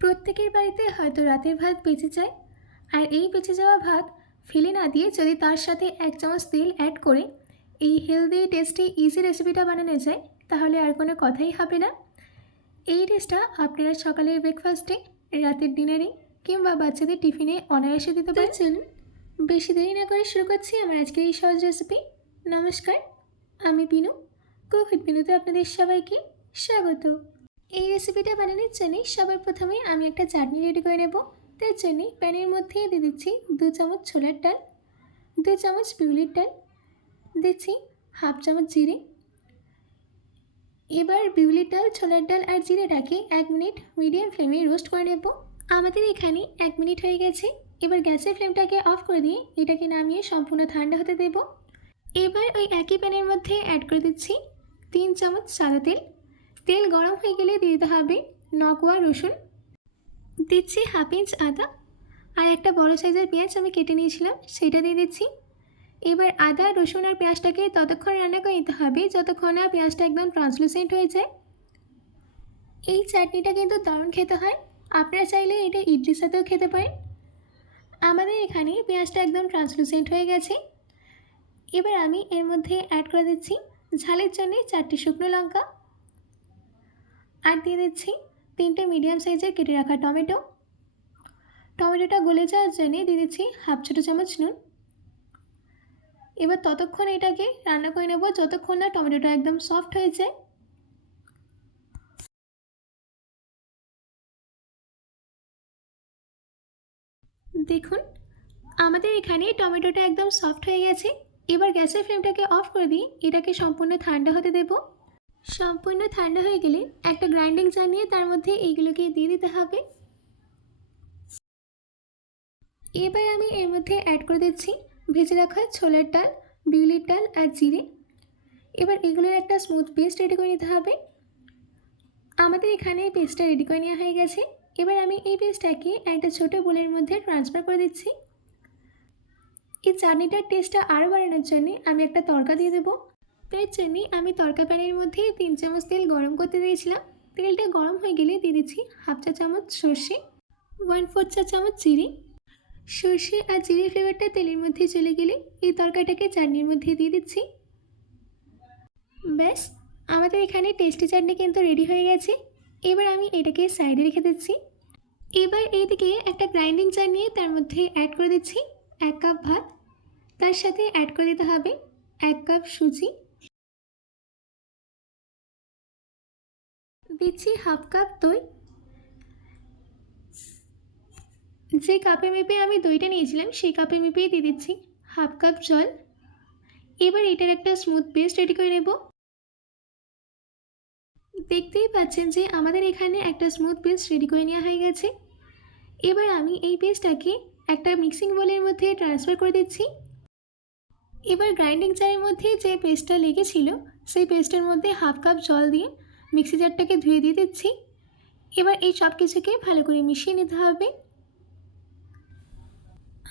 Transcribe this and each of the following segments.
প্রত্যেকের বাড়িতে হয়তো রাতের ভাত বেঁচে যায়, আর এই বেঁচে যাওয়া ভাত ফেলে না দিয়ে যদি তার সাথে 1 চামচ তেল অ্যাড করে এই হেলদি টেস্টি ইজি রেসিপিটা বানানো যায়, তাহলে আর কোনো কথাই হবে না। এই ডিশটা আপনারা সকালের ব্রেকফাস্টে, রাতের ডিনারে কিংবা বাচ্চাদের টিফিনে অনায়াসে দিতে পারেন। চলুন বেশি দেরি না করে শুরু করছি আমার আজকের এই সহজ রেসিপি। নমস্কার, আমি পিনু, কুক উইথ পিনুতে আপনাদের সবাইকে স্বাগত। এই রেসিপিটা বানানোর জন্য সবার প্রথমে আমি একটা চাটনি রেডি করে নেব। তার জন্য প্যানের মধ্যে দিয়ে দিচ্ছি 2 চামচ ছোলার ডাল, 2 চামচ বিউলির ডাল, দিচ্ছি 1/2 চামচ জিরে। এবার বিউলির ডাল, ছোলার ডাল আর জিরেটাকে 1 মিনিট মিডিয়াম ফ্লেমে রোস্ট করে নেব। আমাদের এখানে 1 মিনিট হয়ে গেছে। এবার গ্যাসের ফ্লেমটাকে অফ করে দিয়ে এটাকে নামিয়ে সম্পূর্ণ ঠান্ডা হতে দেব। এবার ওই একই প্যানের মধ্যে অ্যাড করে দিচ্ছি 3 চামচ সাদা তেল। তেল গরম হয়ে গেলে দিয়ে দিতে হবে 9 কোয়া রসুন, দিচ্ছি 1/2 ইঞ্চ আদা, আর একটা বড় সাইজের পেঁয়াজ আমি কেটে নিয়েছিলাম সেটা দিয়ে দিচ্ছি। এবার আদা, রসুন আর পেঁয়াজটাকে ততক্ষণ রান্না করে নিতে হবে যতক্ষণ না পেঁয়াজটা একদম ট্রান্সলুসেন্ট হয়ে যায়। এই চাটনিটা কিন্তু দারুণ খেতে হয়, আপনারা চাইলে এটা ইডলির সাথেও খেতে পারেন। আমাদের এখানে পেঁয়াজটা একদম ট্রান্সলুসেন্ট হয়ে গেছে। এবার আমি এর মধ্যে অ্যাড করে দিচ্ছি ঝালের জন্য 4টি শুকনো লঙ্কা, আর দিয়ে দিচ্ছি 3টে মিডিয়াম সাইজের কেটে রাখা টমেটো। টমেটোটা গলে যাওয়ার জন্য দিয়ে দিচ্ছি 1/2 ছোটো চামচ নুন। এবার ততক্ষণ এটাকে রান্না করে নেব যতক্ষণ না টমেটোটা একদম সফট হয়ে যায়। দেখুন আমাদের এখানে টমেটোটা একদম সফট হয়ে গেছে। এবার গ্যাসের ফ্লেমটাকে অফ করে দিয়ে এটাকে সম্পূর্ণ ঠান্ডা হতে দেব। সম্পূর্ণ ঠান্ডা হয়ে গেলে একটা গ্রাইন্ডিং জার নিয়ে তার মধ্যে এইগুলোকে দিয়ে দিতে হবে। এবার আমি এর মধ্যে অ্যাড করে দিচ্ছি ভেজে রাখা ছোলার ডাল, বিউলির ডাল আর জিরে। এবার এগুলোর একটা স্মুথ পেস্ট রেডি করে নিতে হবে। আমাদের এখানে পেস্টটা রেডি করে নেওয়া হয়ে গেছে। এবার আমি এই পেস্টটাকে একটা ছোটো বোলের মধ্যে ট্রান্সফার করে দিচ্ছি। এই চাটনিটার টেস্টটা আরও বাড়ানোর জন্য আমি একটা তড়কা দিয়ে দেবো। তার জন্যে আমি তড়কা প্যানের মধ্যে 3 চামচ তেল গরম করতে দিয়েছিলাম। তেলটা গরম হয়ে গেলে দিয়ে দিচ্ছি 1/2 চা চামচ সর্ষে, 1/4 চা চামচ জিরে। সর্ষে আর জিরে ফ্লেভারটা তেলের মধ্যে চলে গেলে এই তরকারিটাকে চাটনির মধ্যে দিয়ে দিচ্ছি। ব্যাস, আমাদের এখানে টেস্টি চাটনি কিন্তু রেডি হয়ে গেছে। এবার আমি এটাকে সাইডে রেখে দিচ্ছি। এবার এইদিকে একটা গ্রাইন্ডিং জার নিয়ে তার মধ্যে অ্যাড করে দিচ্ছি 1 কাপ ভাত, তার সাথে অ্যাড করে দিতে হবে 1 কাপ সুজি, দিচ্ছি 1/2 কাপ দই। যে কাপে মেপে আমি দইটা নিয়েছিলাম সেই কাপে মেপেই দিয়ে দিচ্ছি 1/2 কাপ জল। এবার এটার একটা স্মুথ পেস্ট রেডি করে নেব। দেখতেই পাচ্ছেন যে আমাদের এখানে একটা স্মুথ পেস্ট রেডি করে নেওয়া হয়ে গেছে। এবার আমি এই পেস্টটাকে একটা মিক্সিং বোলের মধ্যে ট্রান্সফার করে দিচ্ছি। এবার গ্রাইন্ডিং জারের মধ্যে যে পেস্টটা লেগেছিল সেই পেস্টের মধ্যে 1/2 কাপ জল দিয়ে মিক্সি জারটাকে ধুয়ে দিয়ে দিচ্ছি। এবার এই সব কিছুকে ভালো করে মিশিয়ে নিতে হবে।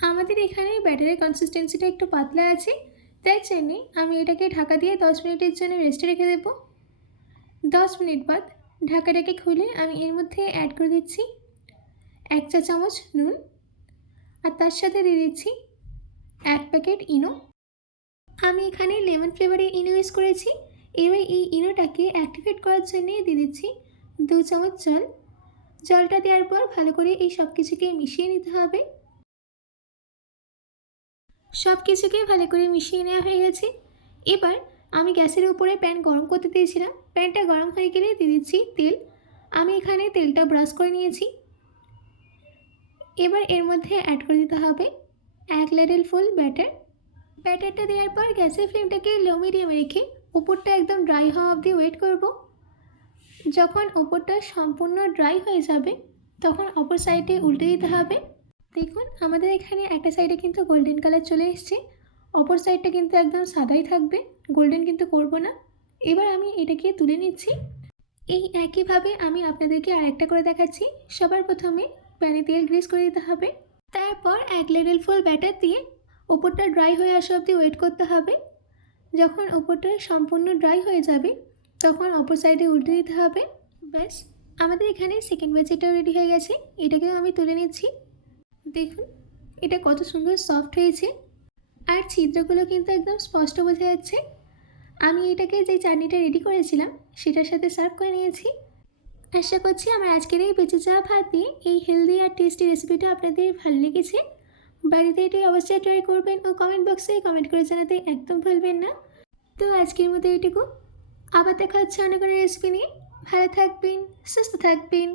আমাদের এখানে ব্যাটারের কনসিস্টেন্সিটা একটু পাতলা আছে, তাই জন্যে আমি এটাকে ঢাকা দিয়ে 10 মিনিটের জন্য রেস্টে রেখে দেবো। 10 মিনিট বাদ ঢাকাটাকে খুলে আমি এর মধ্যে অ্যাড করে দিচ্ছি 1 চা চামচ নুন, আর তার সাথে দিয়ে দিচ্ছি 1 প্যাকেট ইনো। আমি এখানে লেমন ফ্লেভারের ইনো ইউজ করেছি। এবার এই ইনোটাকে অ্যাক্টিভেট করার জন্য দিয়ে দিচ্ছি 2 চামচ জল। জলটা দেওয়ার পর ভালো করে এই সব কিছুকে মিশিয়ে নিতে হবে। সব কিছুকে ভালো করে মিশিয়ে নেওয়া হয়ে গেছে। এবার আমি গ্যাসের উপরে প্যান গরম করতে দিয়েছিলাম। প্যানটা গরম হয়ে গেলে দিয়ে দিচ্ছি তেল। আমি এখানে তেলটা ব্রাশ করে নিয়েছি। এবার এর মধ্যে অ্যাড করে দিতে হবে 1 লেডেল ফুল ব্যাটার। ব্যাটারটা দেওয়ার পর গ্যাসের ফ্লেমটাকে লো মিডিয়ামে রেখে উপরটা একদম ড্রাই হওয়া অবধি ওয়েট করব। যখন উপরটা সম্পূর্ণ ড্রাই হয়ে যাবে তখন অপর সাইডে উল্টে দিতে হবে। দেখুন আমাদের এখানে একটা সাইডে কিন্তু গোল্ডেন কালার চলে এসছে, অপর সাইডটা কিন্তু একদম সাদাই থাকবে, গোল্ডেন কিন্তু করব না। এবার আমি এটাকে তুলে নিচ্ছি। এই একইভাবে আমি আপনাদেরকে আরেকটা করে দেখাচ্ছি। সবার প্রথমে প্যানে তেল গ্রিস করে দিতে হবে, তারপর 1 লেডেল ফুল ব্যাটার দিয়ে ওপরটা ড্রাই হয়ে আসা অবধি ওয়েট করতে হবে। যখন ওপরটা সম্পূর্ণ ড্রাই হয়ে যাবে তখন অপর সাইডে উল্টে দিতে হবে। ব্যাস, আমাদের এখানে সেকেন্ড ব্যাচেটাও রেডি হয়ে গেছে, এটাকেও আমি তুলে নিচ্ছি। দেখুন এটা কত সুন্দর সফট হয়েছে, আর ছিদ্রগুলো কিন্তু একদম স্পষ্ট বোঝা যাচ্ছে। আমি এটাকে যে চাটনিটা রেডি করেছিলাম সেটার সাথে সার্ভ করে নিয়েছি। আশা করছি আমার আজকের এই বেঁচে যাওয়া ভাত দিয়ে এই হেলদি আর টেস্টি রেসিপিটা আপনাদের ভালো লেগেছে। বাড়িতে এটি অবশ্যই ট্রাই করবেন ও কমেন্ট বক্সে কমেন্ট করে জানাতে একদম ভুলবেন না। তো আজকের মতো এটুকু, আবার দেখা হচ্ছে অন্য কোনো রেসিপি নিয়ে। ভালো থাকবেন, সুস্থ থাকবেন।